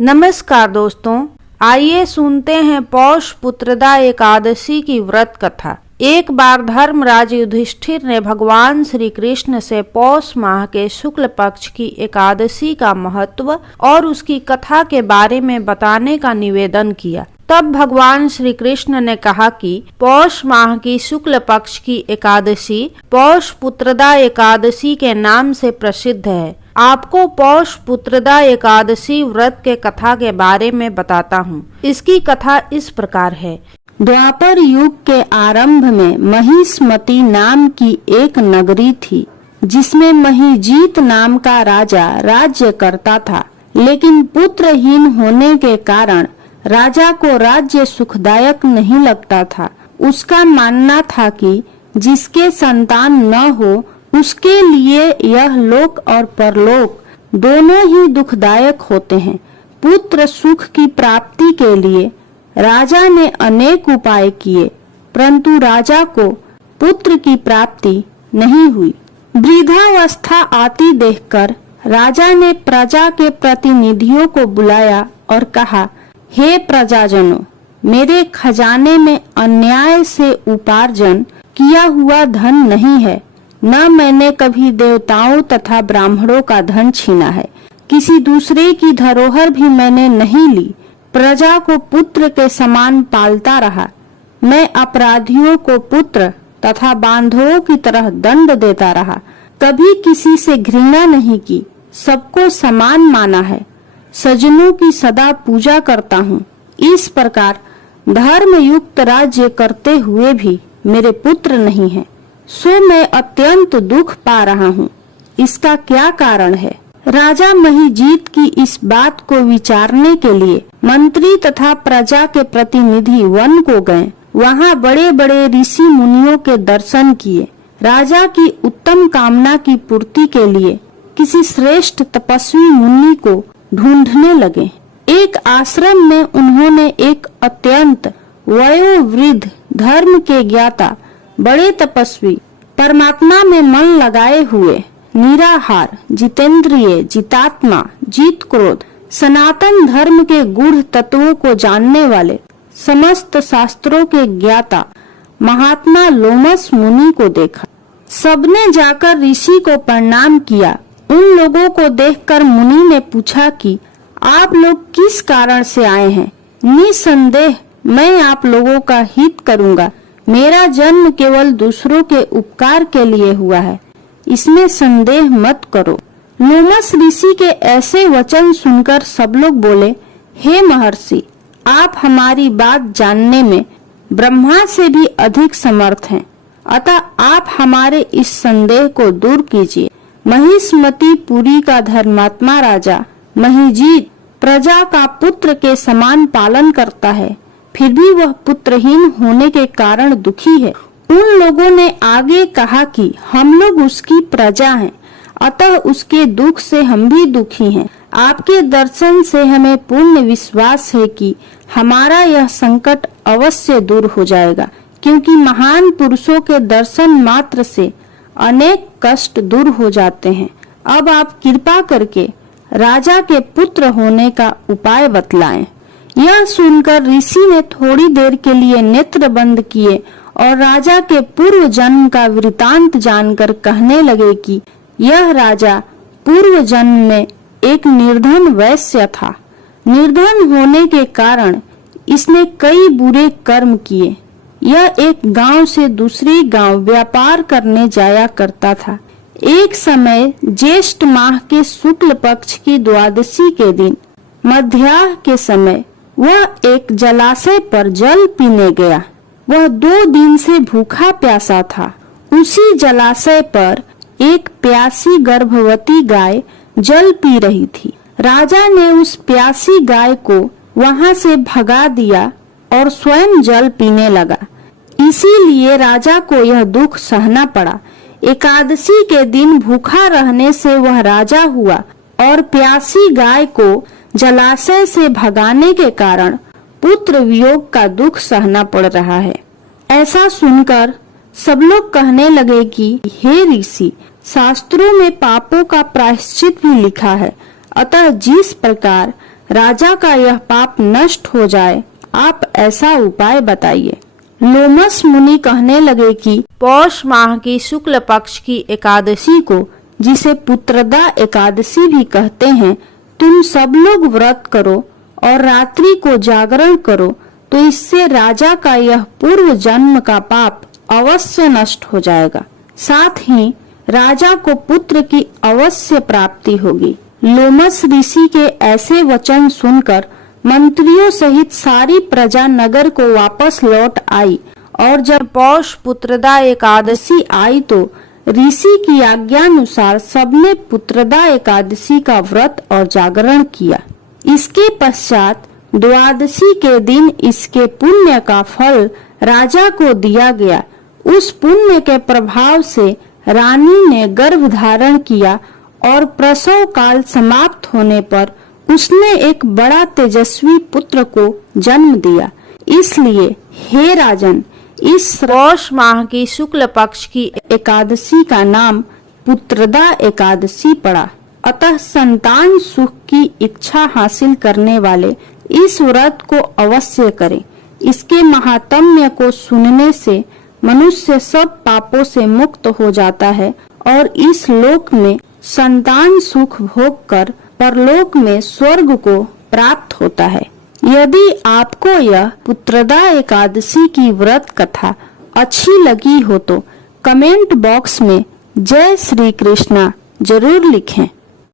नमस्कार दोस्तों, आइए सुनते हैं पौष पुत्रदा एकादशी की व्रत कथा। एक बार धर्मराज युधिष्ठिर ने भगवान श्री कृष्ण से पौष माह के शुक्ल पक्ष की एकादशी का महत्व और उसकी कथा के बारे में बताने का निवेदन किया। तब भगवान श्री कृष्ण ने कहा कि पौष माह की शुक्ल पक्ष की एकादशी पौष पुत्रदा एकादशी के नाम से प्रसिद्ध है। आपको पौष पुत्रदा एकादशी व्रत के कथा के बारे में बताता हूँ। इसकी कथा इस प्रकार है। द्वापर युग के आरंभ में महिष्मती नाम की एक नगरी थी, जिसमें महिजीत नाम का राजा राज्य करता था। लेकिन पुत्रहीन होने के कारण राजा को राज्य सुखदायक नहीं लगता था। उसका मानना था कि जिसके संतान न हो उसके लिए यह लोक और परलोक दोनों ही दुखदायक होते हैं। पुत्र सुख की प्राप्ति के लिए राजा ने अनेक उपाय किए, परंतु राजा को पुत्र की प्राप्ति नहीं हुई। वृद्धावस्था आती देखकर राजा ने प्रजा के प्रतिनिधियों को बुलाया और कहा, हे प्रजाजनों, मेरे खजाने में अन्याय से उपार्जन किया हुआ धन नहीं है। न मैंने कभी देवताओं तथा ब्राह्मणों का धन छीना है। किसी दूसरे की धरोहर भी मैंने नहीं ली। प्रजा को पुत्र के समान पालता रहा। मैं अपराधियों को पुत्र तथा बांधवों की तरह दंड देता रहा। कभी किसी से घृणा नहीं की, सबको समान माना है। सज्जनों की सदा पूजा करता हूँ। इस प्रकार धर्म युक्त राज्य करते हुए भी मेरे पुत्र नहीं है, सो मैं अत्यंत दुख पा रहा हूँ। इसका क्या कारण है? राजा महिजीत की इस बात को विचारने के लिए मंत्री तथा प्रजा के प्रतिनिधि वन को गए। वहाँ बड़े बड़े ऋषि मुनियों के दर्शन किए। राजा की उत्तम कामना की पूर्ति के लिए किसी श्रेष्ठ तपस्वी मुनि को ढूंढने लगे। एक आश्रम में उन्होंने एक अत्यंत वयोवृद्ध धर्म के ज्ञाता बड़े तपस्वी, परमात्मा में मन लगाए हुए, निराहार, जितेंद्रिय, जितात्मा, जीत क्रोध, सनातन धर्म के गूढ़ तत्वों को जानने वाले, समस्त शास्त्रों के ज्ञाता महात्मा लोमस मुनि को देखा। सबने जाकर ऋषि को प्रणाम किया। उन लोगों को देखकर मुनि ने पूछा कि आप लोग किस कारण से आए हैं? निसंदेह मैं आप लोगों का हित करूंगा। मेरा जन्म केवल दूसरों के उपकार के लिए हुआ है, इसमें संदेह मत करो। लोमस ऋषि के ऐसे वचन सुनकर सब लोग बोले, हे महर्षि, आप हमारी बात जानने में ब्रह्मा से भी अधिक समर्थ हैं, अतः आप हमारे इस संदेह को दूर कीजिए। महिष्मती पुरी का धर्मात्मा राजा महिजीत प्रजा का पुत्र के समान पालन करता है, फिर भी वह पुत्रहीन होने के कारण दुखी है। उन लोगों ने आगे कहा कि हम लोग उसकी प्रजा हैं, अतः उसके दुख से हम भी दुखी हैं। आपके दर्शन से हमें पूर्ण विश्वास है कि हमारा यह संकट अवश्य दूर हो जाएगा, क्योंकि महान पुरुषों के दर्शन मात्र से अनेक कष्ट दूर हो जाते हैं। अब आप कृपा करके राजा के पुत्र होने का उपाय बतलाएं। यह सुनकर ऋषि ने थोड़ी देर के लिए नेत्र बंद किए और राजा के पूर्व जन्म का वृतांत जानकर कहने लगे कि यह राजा पूर्व जन्म में एक निर्धन वैश्य था। निर्धन होने के कारण इसने कई बुरे कर्म किए। यह एक गांव से दूसरे गांव व्यापार करने जाया करता था। एक समय ज्येष्ठ माह के शुक्ल पक्ष की द्वादशी के दिन मध्याह्न के समय वह एक जलाशय पर जल पीने गया। वह 2 दिन से भूखा प्यासा था। उसी जलाशय पर एक प्यासी गर्भवती गाय जल पी रही थी। राजा ने उस प्यासी गाय को वहां से भगा दिया और स्वयं जल पीने लगा। इसीलिए राजा को यह दुख सहना पड़ा। एकादशी के दिन भूखा रहने से वह राजा हुआ और प्यासी गाय को जलाशय से भगाने के कारण पुत्र वियोग का दुख सहना पड़ रहा है। ऐसा सुनकर सब लोग कहने लगे कि हे ऋषि, शास्त्रों में पापों का प्रायश्चित भी लिखा है, अतः जिस प्रकार राजा का यह पाप नष्ट हो जाए, आप ऐसा उपाय बताइए। लोमस मुनि कहने लगे कि पौष माह की शुक्ल पक्ष की एकादशी को, जिसे पुत्रदा एकादशी भी कहते हैं, तुम सब लोग व्रत करो और रात्रि को जागरण करो, तो इससे राजा का यह पूर्व जन्म का पाप अवश्य नष्ट हो जाएगा। साथ ही राजा को पुत्र की अवश्य प्राप्ति होगी। लोमस ऋषि के ऐसे वचन सुनकर मंत्रियों सहित सारी प्रजा नगर को वापस लौट आई, और जब पौष पुत्रदा एकादशी आई तो ऋषि की आज्ञानुसार सबने पुत्रदा एकादशी का व्रत और जागरण किया। इसके पश्चात द्वादशी के दिन इसके पुण्य का फल राजा को दिया गया। उस पुण्य के प्रभाव से रानी ने गर्भ धारण किया और प्रसव काल समाप्त होने पर उसने एक बड़ा तेजस्वी पुत्र को जन्म दिया। इसलिए हे राजन, इस पौष माह की शुक्ल पक्ष की एकादशी का नाम पुत्रदा एकादशी पड़ा। अतः संतान सुख की इच्छा हासिल करने वाले इस व्रत को अवश्य करें। इसके महात्म्य को सुनने से मनुष्य सब पापों से मुक्त हो जाता है और इस लोक में संतान सुख भोग कर परलोक में स्वर्ग को प्राप्त होता है। यदि आपको यह पुत्रदा एकादशी की व्रत कथा अच्छी लगी हो तो कमेंट बॉक्स में जय श्री कृष्णा जरूर लिखें।